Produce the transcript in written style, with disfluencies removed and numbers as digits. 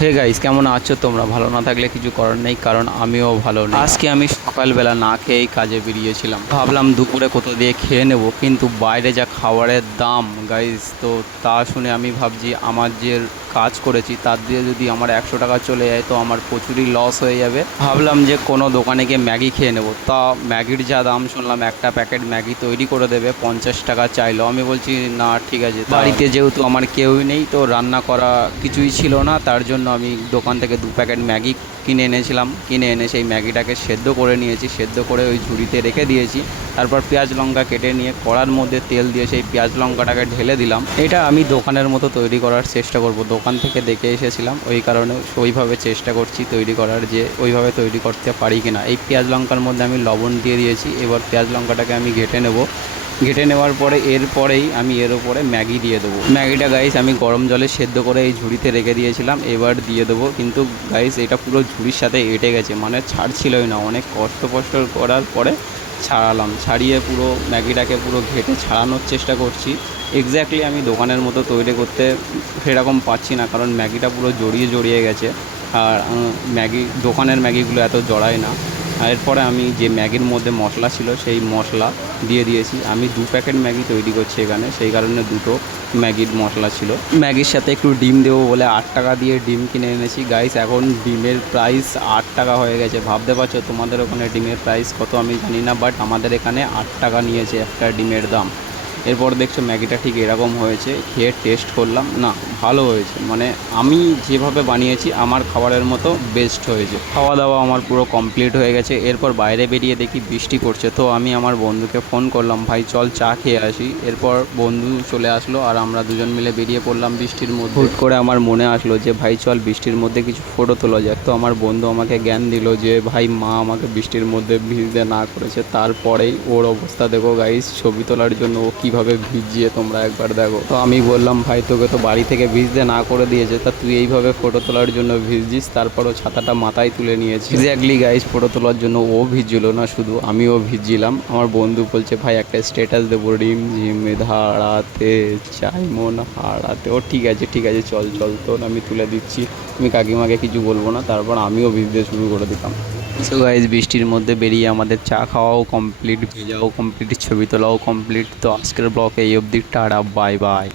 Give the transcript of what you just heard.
Hey guys, কেমন আছো তোমরা? ভালো না থাকলে কিছু করার নেই, কারণ আমিও ভালো নেই। আজকে আমি সকালবেলা না খেয়েই কাজে বেরিয়েছিলাম। ভাবলাম দুপুরে কোথাও দিয়ে খেয়ে নেব, কিন্তু বাইরে যা খাবারের দাম গাইস, তো তা শুনে আমি ভাবছি আমার যে কাজ করেছি তার দিয়ে যদি আমার 100 টাকা চলে যায় তো আমার প্রচুরই লস হয়ে যাবে। ভাবলাম যে কোনো দোকানে গিয়ে ম্যাগি খেয়ে নেব। তা ম্যাগির যা দাম শুনলাম, একটা প্যাকেট ম্যাগি তৈরি করে দেবে 50 টাকা চাইলো। আমি বলছি না, ঠিক আছে। বাড়িতে যেহেতু আমার কেউই নেই, তো রান্না করা কিছুই ছিল না, তার জন্য আমি দোকান থেকে 2 প্যাকেট ম্যাগি কিনে এনেছিলাম। কিনে এনে সেই ম্যাগিটাকে সেদ্ধ করে নিয়েছি, সেদ্ধ করে ওই ঝুড়িতে রেখে দিয়েছি। তারপর পেঁয়াজ লঙ্কা কেটে নিয়ে কড়ার মধ্যে তেল দিয়ে সেই পেঁয়াজ লঙ্কাটাকে ঢেলে দিলাম। এটা আমি দোকানের মতো তৈরি করার চেষ্টা করব। দোকান থেকে দেখে এসেছিলাম, ওই কারণে ওইভাবে চেষ্টা করছি তৈরি করার, যে ওইভাবে তৈরি করতে পারি কিনা। এই পেঁয়াজ লঙ্কার মধ্যে আমি লবণ দিয়ে দিয়েছি। এবার পেঁয়াজ লঙ্কাটাকে আমি ঘেটে নেব। ঘেটে নেওয়ার পরে এরপরেই আমি এর উপরে ম্যাগি দিয়ে দেবো। ম্যাগিটা গাইস আমি গরম জলে সেদ্ধ করে এই ঝুড়িতে রেখে দিয়েছিলাম, এবার দিয়ে দেবো। কিন্তু গাইস এটা পুরো ঝুড়ির সাথে এঁটে গেছে, মানে ছাড়ছিলই না। অনেক কষ্ট করার পরে ছাড়ালাম। ছাড়িয়ে পুরো ম্যাগিটাকে পুরো ঘেটে ছাড়ানোর চেষ্টা করছি। এক্স্যাক্টলি আমি দোকানের মতো তৈরি করতে সেরকম পাচ্ছি না, কারণ ম্যাগিটা পুরো জড়িয়ে গেছে। আর দোকানের ম্যাগিগুলো এত জড়ায় না। এরপরে আমি যে ম্যাগির মধ্যে মশলা ছিল সেই মশলা দিয়ে দিয়েছি। আমি 2 প্যাকেট ম্যাগি তৈরি করছি এখানে, সেই কারণে দুটো ম্যাগির মশলা ছিল। ম্যাগির সাথে একটু ডিম দেবো বলে 8 টাকা দিয়ে ডিম কিনে এনেছি। গাইস এখন ডিমের প্রাইস 8 টাকা হয়ে গেছে। ভাবতে পারছো তোমাদের ওখানে ডিমের প্রাইস কত আমি জানি না, বাট আমাদের এখানে 8 টাকা নিয়েছে একটা ডিমের দাম। এরপর দেখছো ম্যাগিটা ঠিক এরকম হয়েছে। খেয়ে টেস্ট করলাম, না ভালো হয়েছে, মানে আমি যেভাবে বানিয়েছি আমার খাবারের মতো বেস্ট হয়েছে। খাওয়া দাওয়া আমার পুরো কমপ্লিট হয়ে গেছে। এরপর বাইরে বেরিয়ে দেখি বৃষ্টি পড়ছে, তো আমি আমার বন্ধুকে ফোন করলাম, ভাই চল চা খেয়ে আসি। এরপর বন্ধু চলে আসলো আর আমরা দুজন মিলে বেরিয়ে পড়লাম বৃষ্টির মধ্যে। হুট করে আমার মনে আসলো যে ভাই চল বৃষ্টির মধ্যে কিছু ফটো তোলা যাক। তো আমার বন্ধু আমাকে জ্ঞান দিল যে ভাই মা আমাকে বৃষ্টির মধ্যে ভিজতে না করেছে। তারপরেই ওর অবস্থা দেখো গাইস, ছবি তোলার জন্য ও কীভাবে ভিজিয়ে তোমরা একবার দেখো। তো আমি বললাম ভাই তোকে তো বাড়ি থেকে ভিজতে না করে দিয়েছে, তা তুই এইভাবে ফটো তোলার জন্য ভিজছিস। তারপরও ছাতাটা মাথায় তুলে নিয়েছি। এক্স্যাক্টলি গাইস ফটো তোলার জন্য ও ভিজছিল না, শুধু আমিও ভিজছিলাম। আমার বন্ধু বলছে ভাই একটা স্ট্যাটাস দেবো, রিম ঝিম ধারাতে চাই মন হারাতে। ও ঠিক আছে ঠিক আছে, চল চল, তোর আমি তুলে দিচ্ছি। আমি কাকিমাকে কিছু বলবো না। তারপর আমিও ভিজতে শুরু করে দিলাম। সো গাইজ বৃষ্টির মধ্যে বেরিয়ে আমাদের চা খাওয়াও কমপ্লিট, ভেজাও কমপ্লিট, ছবি তোলাও কমপ্লিট। তো আজকের ব্লগে এই অবধি, টাটা বাই বাই।